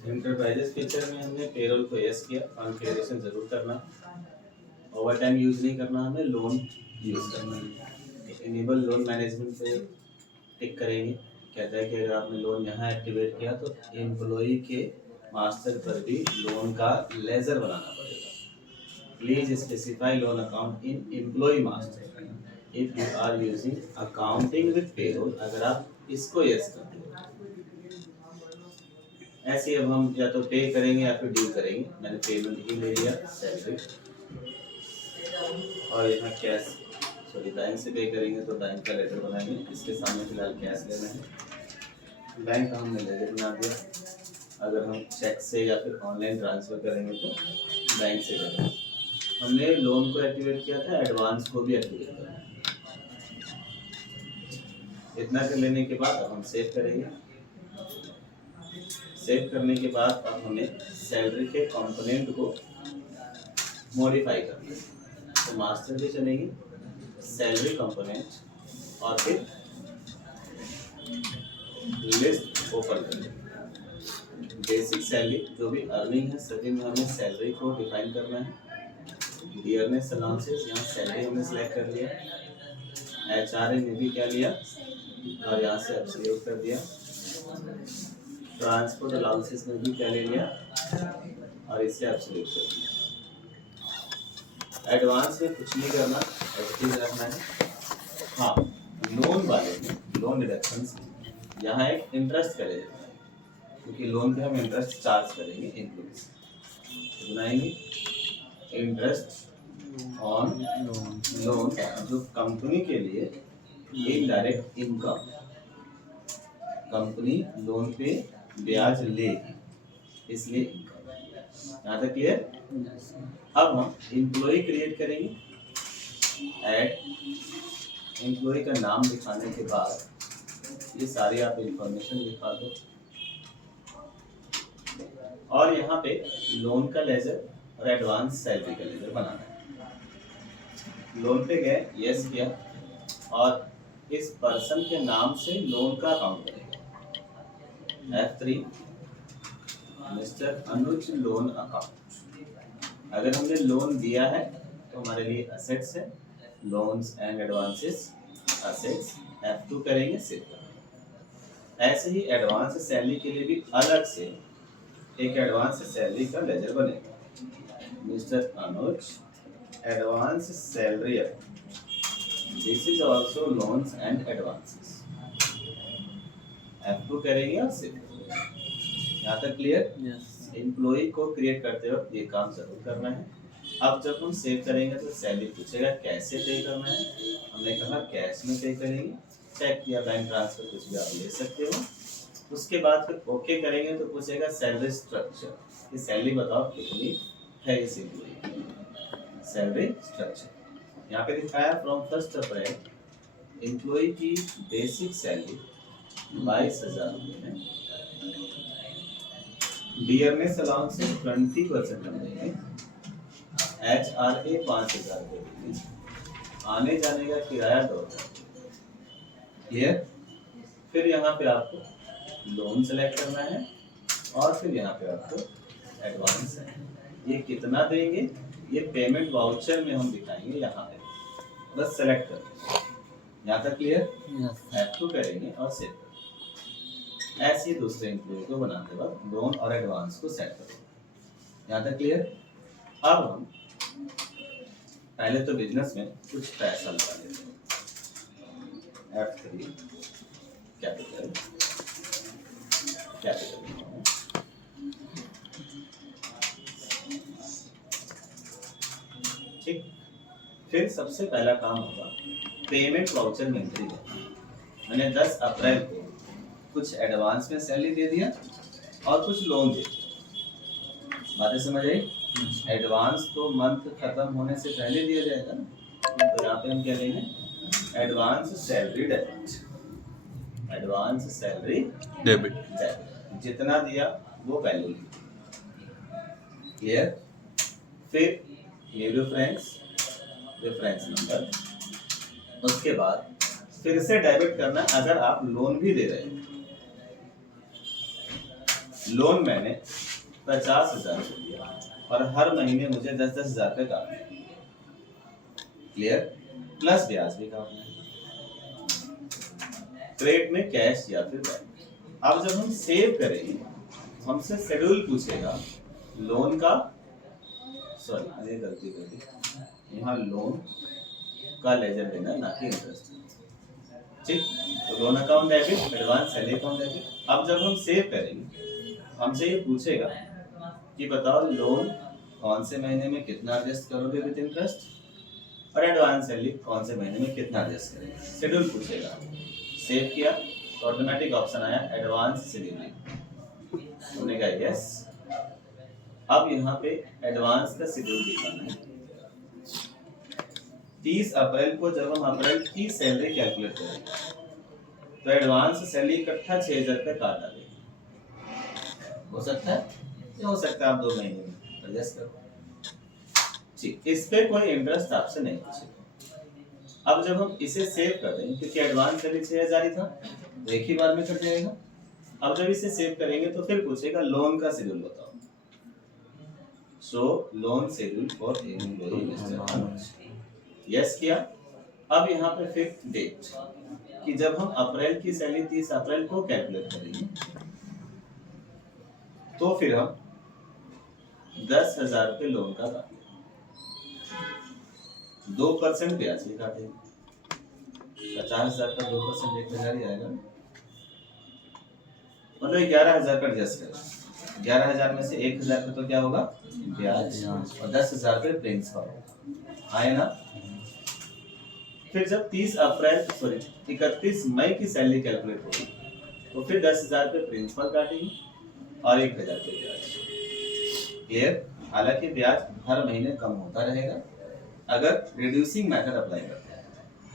Enterprises feature में हमने payroll को यस किया, कॉन्फ़िगरेशन जरूर करना, ओवर टाइम यूज नहीं करना, हमें लोन यूज करना है। इनेबल लोन मैनेजमेंट पे टिक करेंगे। कहता है कि अगर आपने लोन यहाँ एक्टिवेट किया तो एम्प्लॉई के मास्टर पर भी लोन का लेजर बनाना पड़ेगा। Please specify loan account in employ master if you are using accounting with payroll. अगर आप इसको यस करते हो, ऐसे अब हम या तो पे करेंगे या फिर ड्यू करेंगे। मैंने पेमेंट ही ले लिया, सैलरी, और यहाँ कैश, सॉरी बैंक से पे करेंगे तो बैंक का लेटर बनाएंगे। इसके सामने फिलहाल कैश लेना है, बैंक का हमने लेटर बना दिया। अगर हम चेक से या फिर ऑनलाइन ट्रांसफर करेंगे तो बैंक से करेंगे। हमने लोन को एक्टिवेट किया था, एडवांस को भी एक्टिवेट करना है। इतना कर लेने के बाद अब हम सेव करेंगे। सेव करने के बाद अब हमें सैलरी के कंपोनेंट को मॉडिफाई करना है। तो मास्टर पे चलेंगे, सैलरी कंपोनेंट, और फिर लिस्ट ओपन करेंगे। बेसिक सैलरी जो भी अर्निंग है सभी में हमें सैलरी को डिफाइन करना है। डियरनेस अलाउंसेस, यहाँ सैलरी हमने सेलेक्ट कर लिया। एचआरए में भी क्या लिया और यहाँ से एब्सोल्यूट कर दिया। ट्रांसपोर्ट अलाउंसेस में भी क्या ले लिया और इसे एब्सोल्यूट कर दिया। एडवांस में कुछ नहीं करना, एक्टिव रखना है। हाँ, लोन वाले में लोन डिडक्शंस यहाँ एक इंटरेस्ट करे जाता है, क्योंकि लोन पे हम इंटरेस्ट चार्ज करेंगे इंक्लूड। तो बनाएंगे इंटरेस्ट ऑन लोन, जो कंपनी के लिए इनडायरेक्ट इनकम, कंपनी लोन पे ब्याज लेगी, इसलिए यहाँ तक क्लियर। अब हम एम्प्लॉय क्रिएट करेंगे। ऐड एम्प्लॉय का नाम दिखाने के बाद ये सारी आप इंफॉर्मेशन लिखा दो, और यहाँ पे लोन का लेजर और एडवांस सैलरी का लेजर बनाना है। लोन पे गए, यस किया, और इस पर्सन के नाम से लोन का अकाउंट करेंगे। F3 मिस्टर अनुज लोन अकाउंट। अगर हमने लोन दिया है तो हमारे लिए असेट्स है, loans and advances assets. F2 करेंगे, सेव करेंगे। ऐसे ही एडवांस सैलरी के लिए भी अलग से एक एडवांस सैलरी का लेजर बनेगा। Mister Anuj advance salary, this is also loans and advances. F2 करेंगे और सेव करेंगे। यहाँ तक क्लियर? यस। एम्प्लॉय को क्रिएट करते वक्त ये काम जरूर करना है। अब जब हम सेव करेंगे तो सैलरी पूछेगा कैसे पे करना है, हमने कहा कैश में पे करेंगे। चेक या बैंक ट्रांसफर कुछ भी आप ले सकते हो। उसके बाद फिर ओके करेंगे तो पूछेगा सैलरी स्ट्रक्चर, ये सैलरी बताओ कितनी है इस एम्प्लॉय की। सैलरी स्ट्रक्चर यहाँ पे दिखाया फ्रॉम 1 अप्रैल एम्प्लॉय की बेसिक सैलरी 22,000 रुपये है। डियरनेस अलाउंस से 20% हम देंगे। HRA 5,000 रुपये देंगे। आने जाने का किराया 2,000। क्लियर? फिर यहाँ पे आपको लोन सेलेक्ट करना है और फिर यहाँ पे आपको एडवांस है। ये कितना देंगे ये पेमेंट वाउचर में हम दिखाएंगे, यहाँ पे बस सेलेक्ट कर। यहाँ तक क्लियर? F2 करेंगे और सेव करेंगे। ऐसे ही दूसरे एम्प्लॉय को बनाते वक्त लोन और एडवांस को सेट करेंगे। यहाँ तक क्लियर? अब हम पहले तो बिजनेस में कुछ पैसा लगा लेते हैं। F3 कैपिटल ठीक। फिर सबसे पहला काम होगा पेमेंट वाउचर में एंट्री करना। मैंने 10 अप्रैल को कुछ एडवांस में सैलरी दे दिया और कुछ लोन दे दिया। बातें समझ आई? एडवांस तो मंथ खत्म होने से पहले दिया जाएगा ना, तो यहाँ पे हम क्या लेंगे advance salary debit. Advance salary debit, जितना दिया वो वैल्यू ली। क्लियर? फिर ये रेफरेंस नंबर, उसके बाद फिर से डेबिट करना अगर आप लोन भी दे रहे हैं। लोन मैंने 50,000 दिया और हर महीने मुझे 10,000 रुपये काटने हैं, क्लियर, प्लस ब्याज भी काटना है, क्रेडिट में कैश या फिर बैंक। अब जब हम सेव करेंगे हमसे शेड्यूल पूछेगा लोन का, सॉरी ये गलती कर दी, यहाँ लोन का लेजर देना ना कि इंटरेस्ट, ठीक। तो loan account debit, advance salary account debit. अब जब हम सेव करेंगे हमसे ये पूछेगा कि बताओ लोन कौन से महीने में कितना एडजस्ट करोगे विद इंटरेस्ट और एडवांस सैलरी कौन से महीने में कितना एडजस्ट करेंगे, शेड्यूल पूछेगा। सेव किया तो ऑटोमेटिक ऑप्शन आया एडवांस शेड्यूलिंग, हमने कहा यस। अब यहाँ पे एडवांस का शेड्यूल दिखाना है। 30 अप्रैल को जब हम अप्रैल की सैलरी कैलकुलेट करेंगे तो एडवांस सैलरी इकट्ठा 6,000 रुपये काट डालेंगे, हो सकता है, ये हो सकता है आप 2 महीने में एडजस्ट करो, ठीक। इस पे कोई इंटरेस्ट आपसे नहीं पूछेगा। अब जब हम इसे सेव कर देंगे क्योंकि एडवांस सैलरी 6,000 ही था तो एक ही बार में कट जाएगा। अब जब इसे सेव करेंगे तो फिर पूछेगा लोन का शेड्यूल बताओ, so loan schedule for employee mister Anuj, yes किया। अब यहाँ पे फिर डेट कि जब हम अप्रैल की सैलरी 30 अप्रैल को कैलकुलेट करेंगे तो फिर हम 10,000 रुपये लोन का काटेंगे, 2% ब्याज भी काटेंगे, 50,000 का 2% 1,000 ही आएगा, मतलब 11,000 का एडजस्ट करें। 11,000 में से 1,000 का तो क्या होगा ब्याज और 10,000 रुपये प्रिंसिपल आए ना। फिर जब 31 मई की सैलरी कैलकुलेट होगी तो फिर 10,000 रुपये प्रिंसिपल काटेंगे और 1,000 रुपये ब्याज, क्लियर। हालांकि ब्याज हर महीने कम होता रहेगा अगर रिड्यूसिंग मेथड अप्लाई करते हैं।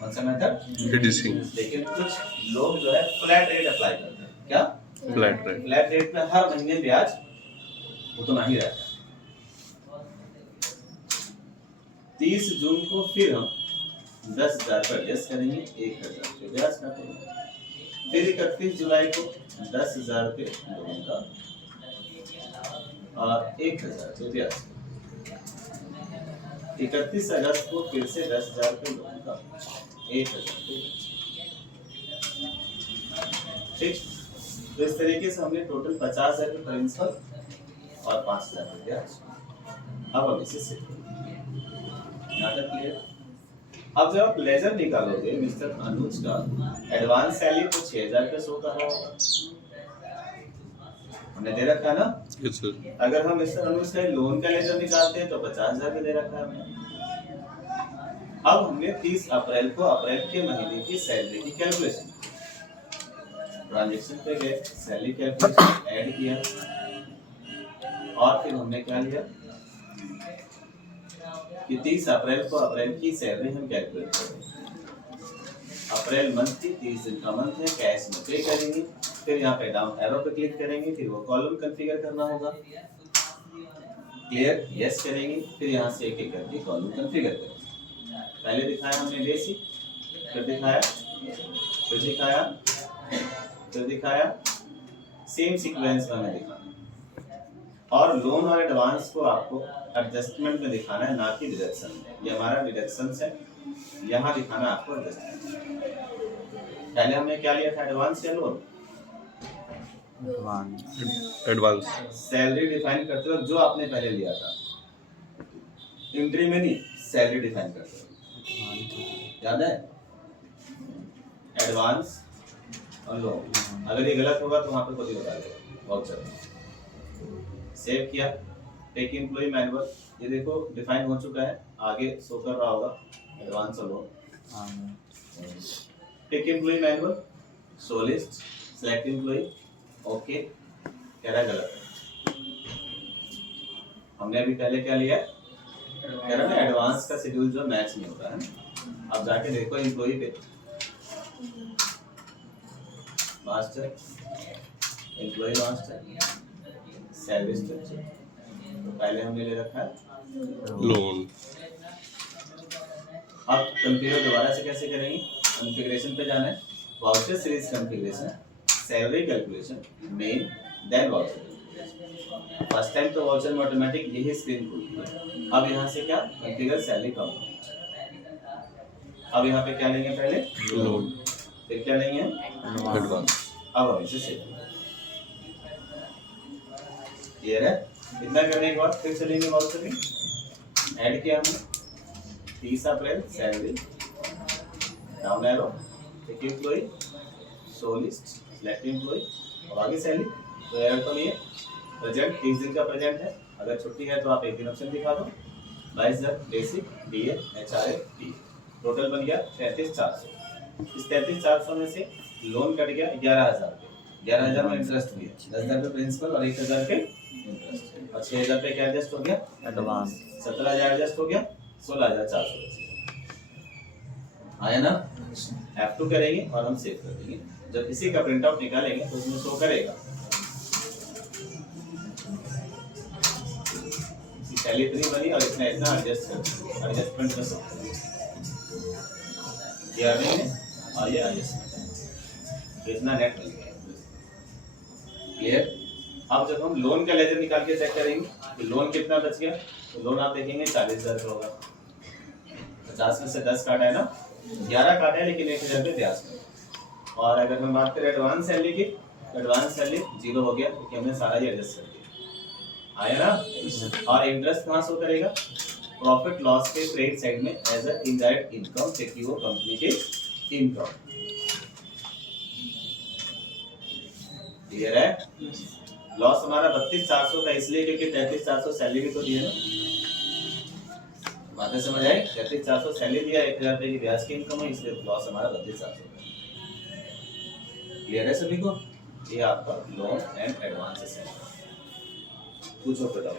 कौन सा मेथड? रिड्यूसिंग। लेकिन कुछ लोग जो है फ्लैट रेट अप्लाई करते हैं, क्या फ्लैट रेट पे हर महीने ब्याज उतना ही रहता है। 30 जून को फिर हम 10,000 पर एडजस्ट करेंगे, 1,000 रुपये ब्याज काटेंगे। फिर 31 जुलाई को 10,000 रुपये लोन का और 1,000 रुपये ब्याज। 31 अगस्त को फिर से 10,000 रुपये लोन का, 1,000 रुपये ब्याज, ठीक। तो इस तरीके से हमने टोटल 50,000 रुपये प्रिंसिपल और 5,000 रुपये ब्याज। अब हम इसे सेट करेंगे, यहाँ तक क्लियर। अब जब आप लेजर निकालोगे मिस्टर अनुज का, एडवांस सैलरी तो 6,000 रुपये शो कर रहा होगा, हमने दे रखा है ना। yes, अगर हम मिस्टर अनुज का लोन का लेजर निकालते हैं तो 50,000 रुपये दे रखा है हमने। अब हमने 30 अप्रैल को अप्रैल के महीने की सैलरी की कैलकुलेशन, ट्रांजैक्शन पे गए, सैलरी कैलकुलेशन ऐड किया और फिर हमने क्या लिया कि 30 अप्रैल को अप्रैल की सैलरी हम कैलकुलेट करेंगे। अप्रैल मंथ की 30 दिन का मंथ है, कैश में पे करेंगे, फिर यहाँ पे डाउन एरो पे क्लिक करेंगे, फिर वो कॉलम कॉन्फ़िगर करना होगा, क्लियर, यस करेंगे, फिर यहाँ से एक एक करके कॉलम कॉन्फ़िगर करेंगे। पहले दिखाया हमने बेसिक, फिर दिखाया, फिर दिखाया, फिर दिखाया, सेम सीक्वेंस में हमें दिखाना। और लोन और एडवांस को आपको एडजस्टमेंट में दिखाना है, ना कि डिडक्शन में। ये हमारा डिडक्शंस है, यहाँ दिखाना आपको एडजस्टमेंट। पहले हमने क्या लिया था, एडवांस या लोन? एडवांस। सैलरी डिफाइन करते वक्त जो आपने पहले लिया था, एंट्री में नहीं, सैलरी डिफाइन करते वक्त, याद है? एडवांस और लोन। अगर ये गलत होगा तो वहाँ पे कोई बता देगा, वाउचर। सेव किया, टेक एम्प्लॉय मैनुअल, ये देखो डिफाइन हो चुका है, आगे शो कर रहा होगा एडवांस और loan. Take employ manual, show list, select employ, okay, कह रहा है गलत है। हमने अभी पहले क्या लिया, कह रहा है ना एडवांस का शेड्यूल जो मैच नहीं होता है। अब जाके देखो एम्प्लॉय पे, master, employ master, salary structure, तो पहले हमने ले रखा है लोन। अब कॉन्फ़िगर दोबारा से कैसे करेंगे, कॉन्फ़िगरेशन पे जाना है, voucher series configuration, salary calculation, main, then voucher. First time तो वाउचर में ऑटोमेटिक यही स्क्रीन खुलती है। अब यहाँ से क्या कॉन्फ़िगर सैलरी कंपोनेंट। अब यहाँ पे क्या लेंगे पहले लोन, फिर क्या लेंगे एडवांस। अब हम इसे सेव क्लियर है। इतना करने के बाद फिर चलेंगे वाउचर में, ऐड किया हमने 30 April salary, down arrow, take employ, show list, select employ और आगे सैलरी। तो एरर तो नहीं है, प्रेजेंट 30 दिन का प्रेजेंट है। अगर छुट्टी है तो आप एक दिन ऑप्शन दिखा दो। 22,000 basic, DA, HRA, D, total बन गया 33,400। इस 33,400 में से लोन कट गया 11,000 पे, 11,000 में इंटरेस्ट भी है, 10,000 पे प्रिंसिपल और 1,000 पे इंटरेस्ट, और 6,000 पे क्या एडजस्ट हो गया एडवांस, 17,000 एडजस्ट हो गया, 16,400 बच गया। आया ना। F2 करेंगे और हम सेव कर देंगे। जब इसी का प्रिंट आउट निकालेंगे तो उसमें शो करेगा सैलरी इतनी बनी और इतना इतना एडजस्ट कर, एडजस्टमेंट कर सकते हैं। ये अर्निंग है और ये एडजस्टमेंट है, तो इतना नेट मिल गया। क्लियर। अब जब हम लोन का लेजर निकाल के चेक करेंगे कि लोन कितना बच गया, तो लोन आप देखेंगे 40,000 का होगा। 50 में से 10 काटा है ना, 11 काटा है लेकिन 1,000 पे ब्याज का। और अगर हम बात करें एडवांस सैलरी की, एडवांस सैलरी 0 हो गया क्योंकि हमने सारा ही एडजस्ट कर दिया। आया ना। और इंटरेस्ट कहाँ शो करेगा, प्रॉफिट लॉस के क्रेडिट साइड में एज अ इनडायरेक्ट इनकम, क्योंकि वो कंपनी के इनकम। क्लियर है। लॉस हमारा 32,400 का इसलिए क्योंकि 33,400 सैलरी तो दी है ना, बातें समझ आई। 33,400 सैलरी दिया, 1,000 रुपए की ब्याज की इनकम है, इसलिए लॉस हमारा 32,400 का। क्लियर है सभी को। ये आपका लोन एंड एडवांस सैलरी। पूछो बताओ।